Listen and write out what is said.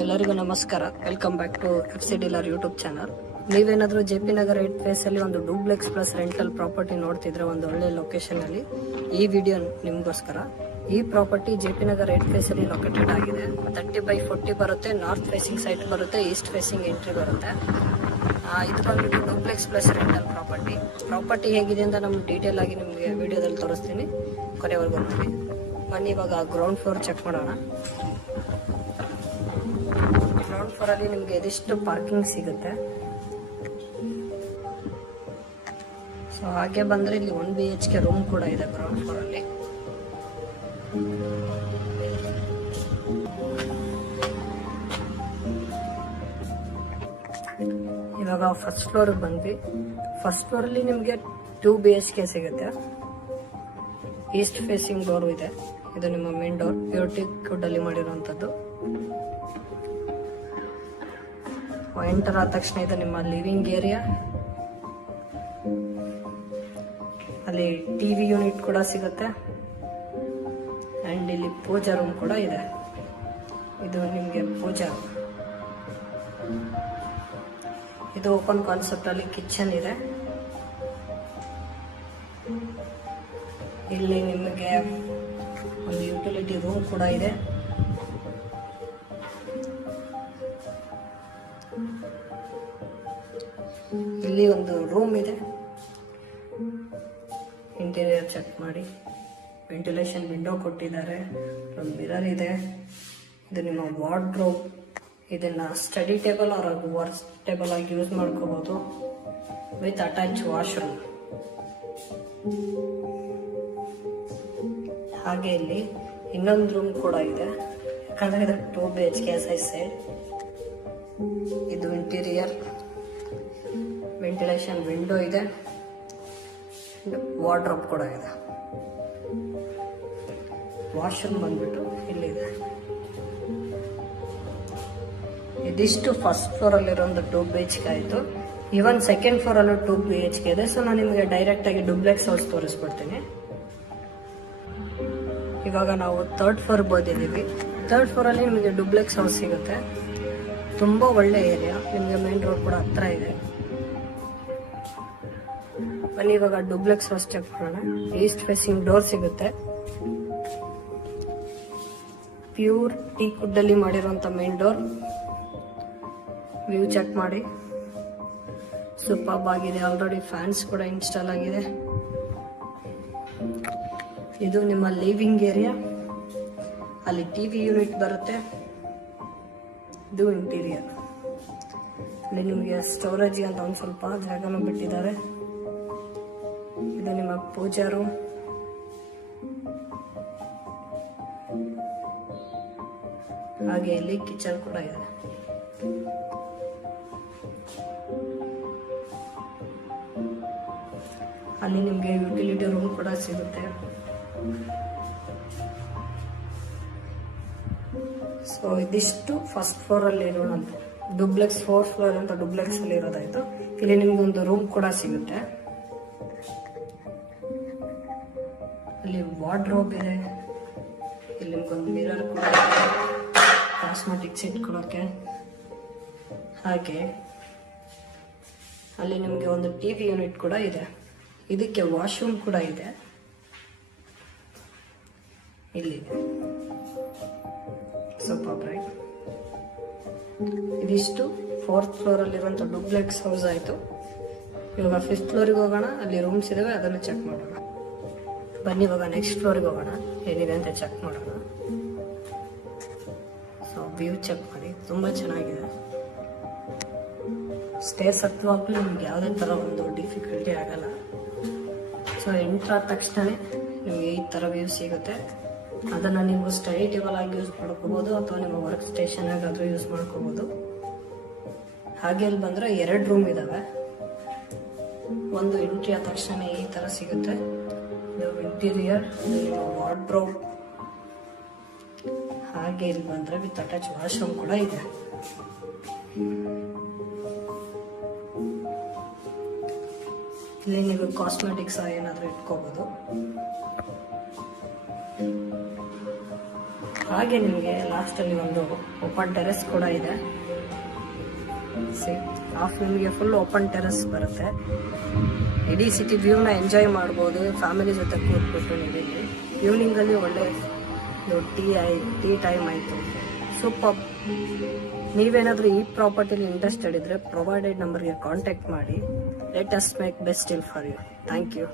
ಎಲ್ಲರಿಗೂ ನಮಸ್ಕಾರ. Welcome back to FC dealer YouTube channel. ನೀವೇನಾದರೂ JP ನಗರ 8 ಫೇಸಲ್ಲಿ ಒಂದು ಡೂಪ್ಲೆಕ್ಸ್ ಪ್ಲಸ್ ರೆಂಟಲ್ ಪ್ರಾಪರ್ಟಿ ನೋಡ್ತಿದ್ರೆ ಒಂದು ಒಳ್ಳೆ ಲೊಕೇಶನಲ್ಲಿ ಈ ವಿಡಿಯೋ ನಿಮಗೋಸ್ಕರ. ಈ ಪ್ರಾಪರ್ಟಿ JP ನಗರ 8 ಫೇಸಲ್ಲಿ ಲೊಕೇಟೆಡ್ ಆಗಿದೆ. 30/40 ಬರುತ್ತೆ. ನಾರ್ತ್ ಫೇಸಿಂಗ್ ಸೈಟ್ ಬರುತ್ತೆ, ಈಸ್ಟ್ ಫೇಸಿಂಗ್ ಎಂಟ್ರಿ ಬರುತ್ತೆ. ಇದು ಬಂದ್ಬಿಟ್ಟು ಡೂಪ್ಲೆಕ್ಸ್ ಪ್ಲಸ್ ರೆಂಟಲ್ ಪ್ರಾಪರ್ಟಿ ಹೇಗಿದೆ ಅಂತ ನಮ್ಗೆ ಡೀಟೇಲ್ ಆಗಿ ನಿಮಗೆ ವಿಡಿಯೋದಲ್ಲಿ ತೋರಿಸ್ತೀನಿ. ಕೊನೆವರೆಗೂ ನೋಡಿ. ಬನ್ನಿ ಇವಾಗ ಗ್ರೌಂಡ್ ಫ್ಲೋರ್ ಚೆಕ್ ಮಾಡೋಣ. ಗ್ರೌಂಡ್ ಫ್ಲೋರ್ ಅಲ್ಲಿ ನಿಮಗೆ ಎದಿಷ್ಟು ಪಾರ್ಕಿಂಗ್ ಸಿಗುತ್ತೆ. ಸೊ ಹಾಗೆ ಬಂದ್ರೆ ಇಲ್ಲಿ 1 BHK ರೂಮ್ ಕೂಡ ಇದೆ ಗ್ರೌಂಡ್ ಫ್ಲೋರ್ ಅಲ್ಲಿ. ಇವಾಗ ಫಸ್ಟ್ ಫ್ಲೋರ್ ಬಂದ್ವಿ. ಫಸ್ಟ್ ಫ್ಲೋರ್ ಅಲ್ಲಿ ನಿಮಗೆ 2 BHK ಸಿಗುತ್ತೆ. ಈಸ್ಟ್ ಫೇಸಿಂಗ್ ಡೋರ್ ಇದೆ. ಇದು ನಿಮ್ಮ ಮೇನ್ ಡೋರ್, ಬ್ಯೂಟಿ ವುಡ್ ಅಲ್ಲಿ ಮಾಡಿರುವಂತದ್ದು. ಎಂಟರ್ ಆದ ತಕ್ಷಣ ಇದು ನಿಮ್ಮ ಲಿವಿಂಗ್ ಏರಿಯಾ. ಅಲ್ಲಿ ಟಿವಿ ಯೂನಿಟ್ ಕೂಡ ಸಿಗುತ್ತೆ ಅಂಡ್ ಇಲ್ಲಿ ಪೂಜಾ ರೂಮ್ ಕೂಡ ಇದೆ. ಇದು ನಿಮಗೆ ಪೂಜಾ. ಇದು ಓಪನ್ ಕಾನ್ಸೆಪ್ಟ್ ಅಲ್ಲಿ ಕಿಚನ್ ಇದೆ. ಇಲ್ಲಿ ನಿಮಗೆ ಒಂದು ಯುಟಿಲಿಟಿ ರೂಮ್ ಕೂಡ ಇದೆ. ಇಲ್ಲಿ ಒಂದು ರೂಮ್ ಇದೆ. ಇಂಟೀರಿಯರ್ ಚೆಕ್ ಮಾಡಿ. ವೆಂಟಿಲೇಷನ್ ವಿಂಡೋ ಕೊಟ್ಟಿದ್ದಾರೆ. ಒಂದು ಮಿರರ್ ಇದೆ. ಇದು ನಿಮ್ಮ ವಾರ್ಡ್ರೋಬ್. ಇದನ್ನ study table or work table ಆಗಿ ಯೂಸ್ ಮಾಡ್ಕೋಬಹುದು ವಿತ್ ಅಟ್ಯಾಚ್ ವಾಶ್ರೂಮ್. ಹಾಗೆ ಇಲ್ಲಿ ಇನ್ನೊಂದು ರೂಮ್ ಕೂಡ ಇದೆ. ಯಾಕಂದ್ರೆ ಇದು 2 BHK ಸೈಡ್. ಇದು ಇಂಟೀರಿಯರ್, ವೆಂಟಿಲೇಷನ್ ವಿಂಡೋ ಇದೆ, ವಾರ್ಡ್ರೋಬ್ ಕೂಡ ಇದೆ. ವಾಶ್ರೂಮ್ ಬಂದ್ಬಿಟ್ಟು ಇಲ್ಲಿದೆ. ಇದಿಷ್ಟು ಫಸ್ಟ್ ಫ್ಲೋರ್ ಅಲ್ಲಿರೋ 2 BHK ಆಯಿತು. ಇವನ್ ಸೆಕೆಂಡ್ ಫ್ಲೋರ್ ಅಲ್ಲೂ 2 BHK ಇದೆ. ಸೊ ನಾನು ನಿಮಗೆ ಡೈರೆಕ್ಟ್ ಆಗಿ ಡುಪ್ಲೆಕ್ಸ್ ಹೌಸ್ ತೋರಿಸ್ಬಿಡ್ತೀನಿ. ಇವಾಗ ನಾವು 3rd ಫ್ಲೋರ್ ಬಂದಿದ್ದೀವಿ. 3rd ಫ್ಲೋರ್ ಅಲ್ಲಿ ನಿಮಗೆ ಡುಪ್ಲೆಕ್ಸ್ ಹೌಸ್ ಸಿಗುತ್ತೆ. ತುಂಬಾ ಒಳ್ಳೆ ಏರಿಯಾ. ನಿಮಗೆ ಮೇನ್ ರೋಡ್ ಕೂಡ ಹತ್ರ ಇದೆ. ಬನ್ನಿ ಇವಾಗ ಡುಪ್ಲೆಕ್ಸ್ ಹೌಸ್ ಚೆಕ್ ಮಾಡೋಣ. ಈಸ್ಟ್ ಫೇಸಿಂಗ್ ಡೋರ್ ಸಿಗುತ್ತೆ. ಪ್ಯೂರ್ ಟೀಕ್ ವುಡ್ ಅಲ್ಲಿ ಮಾಡಿರುವಂತ ಮೇನ್ ಡೋರ್. ವ್ಯೂ ಚೆಕ್ ಮಾಡಿ. ಸೂಪರ್ಬ್ ಆಗಿದೆ. ಆಲ್ರೆಡಿ ಫ್ಯಾನ್ಸ್ ಕೂಡ ಇನ್ಸ್ಟಾಲ್ ಆಗಿದೆ. ಇದು ನಿಮ್ಮ ಲಿವಿಂಗ್ ಏರಿಯಾ. ಅಲ್ಲಿ ಟಿವಿ ಯೂನಿಟ್ ಬರುತ್ತೆ. ಇದು ಇಂಟೀರಿಯರ್. ಅಲ್ಲಿ ನಿಮಗೆ ಸ್ಟೋರೇಜ್ ಅಂತ ಒಂದು ಸ್ವಲ್ಪ ಜಾಗನೂ ಬಿಟ್ಟಿದ್ದಾರೆ. ಇದು ನಿಮ್ಮ ಪೂಜಾ ರೂಮ್. ಹಾಗೆ ಇಲ್ಲಿ ಕಿಚನ್ ಕೂಡ ಇದೆ. ಅಲ್ಲಿ ನಿಮಗೆ ಯುಟಿಲಿಟಿ ರೂಮ್ ಕೂಡ ಸಿಗುತ್ತೆ. ಸೊ ಇದಿಷ್ಟು ಫಸ್ಟ್ ಫ್ಲೋರ್ ಅಲ್ಲಿ ಇರೋದಂತ ಡುಪ್ಲೆಕ್ಸ್. 4th ಫ್ಲೋರ್ ಅಂತ ಡುಪ್ಲೆಕ್ಸ್ ಅಲ್ಲಿ ಇರೋದಾಯ್ತು. ಇಲ್ಲಿ ನಿಮ್ಗೆ ಒಂದು ರೂಮ್ ಕೂಡ ಸಿಗುತ್ತೆ. ಅಲ್ಲಿ ವಾರ್ಡ್ರೋಬ್ ಇದೆ. ಇಲ್ಲಿ ನಿಮ್ಗೊಂದು ಮಿರರ್ ಕೂಡ ಇದೆ, ಕಾಸ್ಮೆಟಿಕ್ಸ್ ಇಟ್ಕೊಳ್ಳೋಕೆ. ಹಾಗೆ ಅಲ್ಲಿ ನಿಮಗೆ ಒಂದು ಟಿವಿ ಯೂನಿಟ್ ಕೂಡ ಇದೆ. ಇದಕ್ಕೆ ವಾಶ್ರೂಮ್ ಕೂಡ ಇದೆ. ಇಲ್ಲಿ ಸೂಪರ್ ಬ್ರೈಟ್. ಇದಿಷ್ಟು 4th ಫ್ಲೋರ್ ಅಲ್ಲಿರುವಂತ ಡುಪ್ಲೆಕ್ಸ್ ಹೌಸ್ ಆಯ್ತು. ಇವಾಗ 5th ಫ್ಲೋರಿಗೆ ಹೋಗೋಣ. ಅಲ್ಲಿ ರೂಮ್ಸ್ ಇದಾವೆ, ಅದನ್ನು ಚೆಕ್ ಮಾಡೋಣ. ಬನ್ನಿ ಇವಾಗ ನೆಕ್ಸ್ಟ್ ಫ್ಲೋರಿಗೆ ಹೋಗೋಣ. ಏನಿದೆ ಅಂತ ಚೆಕ್ ಮಾಡೋಣ. ಸೊ ವ್ಯೂ ಚೆಕ್ ಮಾಡಿ. ತುಂಬಾ ಚೆನ್ನಾಗಿದೆ. ಸ್ಟೇರ್ಸ್ ಹತ್ತುವಾಗಲೂ ನಿಮ್ಗೆ ಯಾವುದೇ ಥರ ಒಂದು ಡಿಫಿಕಲ್ಟಿ ಆಗಲ್ಲ. ಸೊ ಎಂಟ್ರ್ ಆದ ತಕ್ಷಣ ನಿಮಗೆ ಈ ಥರ ವ್ಯೂ ಸಿಗುತ್ತೆ. ಅದನ್ನು ನೀವು ಸ್ಟಡಿ ಟೇಬಲ್ ಆಗಿ ಯೂಸ್ ಮಾಡ್ಕೋಬೋದು ಅಥವಾ ನಿಮ್ಮ ವರ್ಕ್ ಸ್ಟೇಷನ್ ಆಗಾದರೂ ಯೂಸ್ ಮಾಡ್ಕೋಬೋದು. ಹಾಗೆ ಇಲ್ಲಿ ಬಂದರೆ 2 ರೂಮ್ ಇದ್ದಾವೆ. ಒಂದು ಎಂಟ್ರಿ ಆದ ತಕ್ಷಣ ಈ ಥರ ಸಿಗುತ್ತೆ. ಇದು ಇಂಟೀರಿಯರ್, ನಿಮ್ಮ ವಾರ್ಡ್ರೋಬ್. ಹಾಗೆ ಇಲ್ಲಿ ಬಂದರೆ ವಿತ್ ಅಟ್ಯಾಚ್ ವಾಶ್ರೂಮ್ ಕೂಡ ಇದೆ. ಇಲ್ಲಿ ನೀವು ಕಾಸ್ಮೆಟಿಕ್ಸ್ ಏನಾದರೂ ಇಟ್ಕೋಬೋದು. ಹಾಗೆ ನಿಮಗೆ ಲಾಸ್ಟಲ್ಲಿ ಒಂದು ಓಪನ್ ಟೆರೆಸ್ ಕೂಡ ಇದೆ. ಆಫ್ ನಿಮಗೆ ಫುಲ್ ಓಪನ್ ಟೆರೆಸ್ ಬರುತ್ತೆ. ಇಡೀ ಸಿಟಿ ವ್ಯೂನ ಎಂಜಾಯ್ ಮಾಡ್ಬೋದು ಫ್ಯಾಮಿಲಿ ಜೊತೆ ಕೂತ್ಬಿಟ್ಟು. ನೀವು ಈವ್ನಿಂಗಲ್ಲಿ ಒಳ್ಳೆ ಟೀ ಟೈಮ್ ಆಯಿತು. ಸೂಪರ್. ನೀವೇನಾದರೂ ಈ ಪ್ರಾಪರ್ಟಿಲಿ ಇಂಟ್ರೆಸ್ಟೆಡ್ ಇದ್ದರೆ ಪ್ರೊವೈಡೆಡ್ ನಂಬರ್ಗೆ ಕಾಂಟ್ಯಾಕ್ಟ್ ಮಾಡಿ. Let us make best deal for you. Thank you.